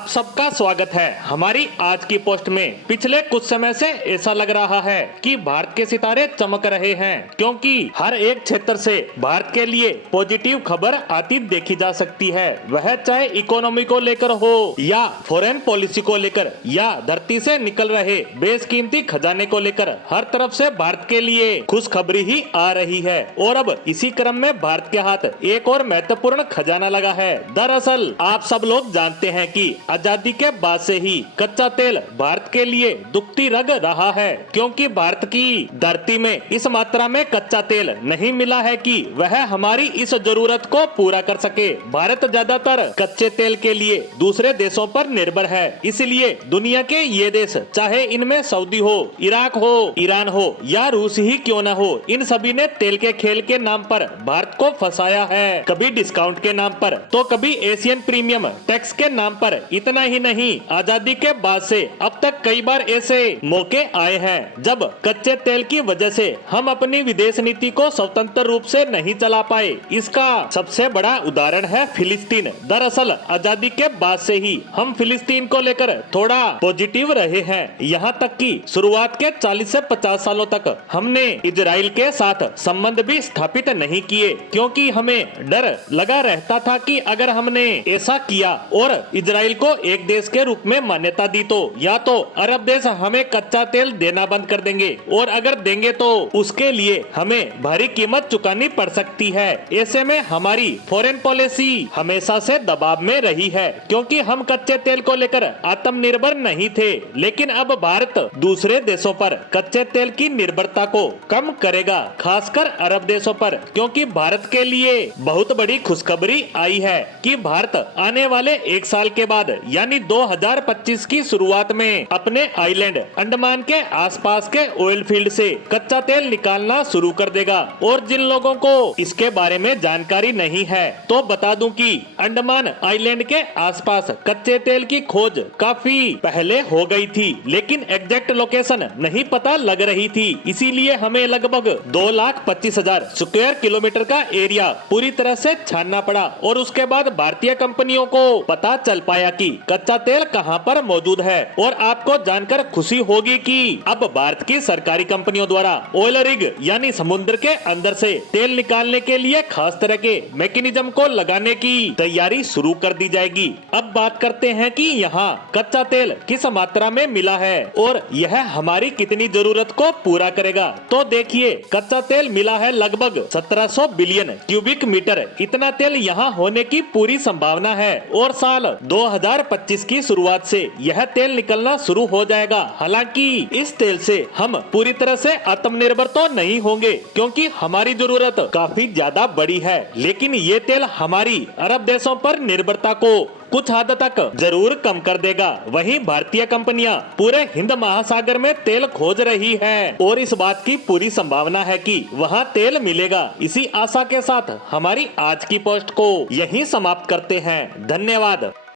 आप सबका स्वागत है हमारी आज की पोस्ट में। पिछले कुछ समय से ऐसा लग रहा है कि भारत के सितारे चमक रहे हैं, क्योंकि हर एक क्षेत्र से भारत के लिए पॉजिटिव खबर आती देखी जा सकती है। वह चाहे इकोनॉमी को लेकर हो या फॉरेन पॉलिसी को लेकर या धरती से निकल रहे बेशकीमती खजाने को लेकर, हर तरफ से भारत के लिए खुशखबरी ही आ रही है। और अब इसी क्रम में भारत के हाथ एक और महत्वपूर्ण खजाना लगा है। दरअसल आप सब लोग जानते हैं कि आजादी के बाद से ही कच्चा तेल भारत के लिए दुखती रग रहा है, क्योंकि भारत की धरती में इस मात्रा में कच्चा तेल नहीं मिला है कि वह हमारी इस जरूरत को पूरा कर सके। भारत ज्यादातर कच्चे तेल के लिए दूसरे देशों पर निर्भर है, इसलिए दुनिया के ये देश, चाहे इनमें सऊदी हो, इराक हो, ईरान हो या रूस ही क्यों न हो, इन सभी ने तेल के खेल के नाम पर भारत को फंसाया है। कभी डिस्काउंट के नाम पर तो कभी एशियन प्रीमियम टैक्स के नाम पर। इतना ही नहीं, आजादी के बाद से अब तक कई बार ऐसे मौके आए हैं जब कच्चे तेल की वजह से हम अपनी विदेश नीति को स्वतंत्र रूप से नहीं चला पाए। इसका सबसे बड़ा उदाहरण है फिलिस्तीन। दरअसल आजादी के बाद से ही हम फिलिस्तीन को लेकर थोड़ा पॉजिटिव रहे हैं। यहाँ तक कि शुरुआत के 40 से 50 सालों तक हमने इजराइल के साथ संबंध भी स्थापित नहीं किए, क्योंकि हमें डर लगा रहता था कि अगर हमने ऐसा किया और इजराइल को एक देश के रूप में मान्यता दी तो या तो अरब देश हमें कच्चा तेल देना बंद कर देंगे, और अगर देंगे तो उसके लिए हमें भारी कीमत चुकानी पड़ सकती है। ऐसे में हमारी फॉरेन पॉलिसी हमेशा से दबाव में रही है, क्योंकि हम कच्चे तेल को लेकर आत्मनिर्भर नहीं थे। लेकिन अब भारत दूसरे देशों पर कच्चे तेल की निर्भरता को कम करेगा, खासकर अरब देशों पर, क्योंकि भारत के लिए बहुत बड़ी खुशखबरी आई है कि भारत आने वाले एक साल के बाद यानी 2025 की शुरुआत में अपने आइलैंड अंडमान के आसपास के ऑयल फील्ड से कच्चा तेल निकालना शुरू कर देगा। और जिन लोगों को इसके बारे में जानकारी नहीं है तो बता दूं कि अंडमान आइलैंड के आसपास कच्चे तेल की खोज काफी पहले हो गई थी, लेकिन एग्जैक्ट लोकेशन नहीं पता लग रही थी। इसीलिए हमें लगभग 2,25,000 स्क्वायर किलोमीटर का एरिया पूरी तरह से छानना पड़ा, और उसके बाद भारतीय कंपनियों को पता चल पाया कि कच्चा तेल कहां पर मौजूद है। और आपको जानकर खुशी होगी कि अब भारत की सरकारी कंपनियों द्वारा ऑयल रिग यानी समुद्र के अंदर से तेल निकालने के लिए खास तरह के मैकेनिज्म को लगाने की तैयारी शुरू कर दी जाएगी। अब बात करते हैं कि यहाँ कच्चा तेल किस मात्रा में मिला है और यह हमारी कितनी जरूरत को पूरा करेगा। तो देखिए, कच्चा तेल मिला है लगभग 1700 बिलियन क्यूबिक मीटर। इतना तेल यहाँ होने की पूरी संभावना है, और साल 2025 की शुरुआत से यह तेल निकलना शुरू हो जाएगा। हालांकि इस तेल से हम पूरी तरह से आत्मनिर्भर तो नहीं होंगे, क्योंकि हमारी जरूरत काफी ज्यादा बड़ी है, लेकिन ये तेल हमारी अरब देशों पर निर्भरता को कुछ हद तक जरूर कम कर देगा। वहीं भारतीय कंपनियां पूरे हिंद महासागर में तेल खोज रही है, और इस बात की पूरी संभावना है कि वहां तेल मिलेगा। इसी आशा के साथ हमारी आज की पोस्ट को यहीं समाप्त करते हैं। धन्यवाद।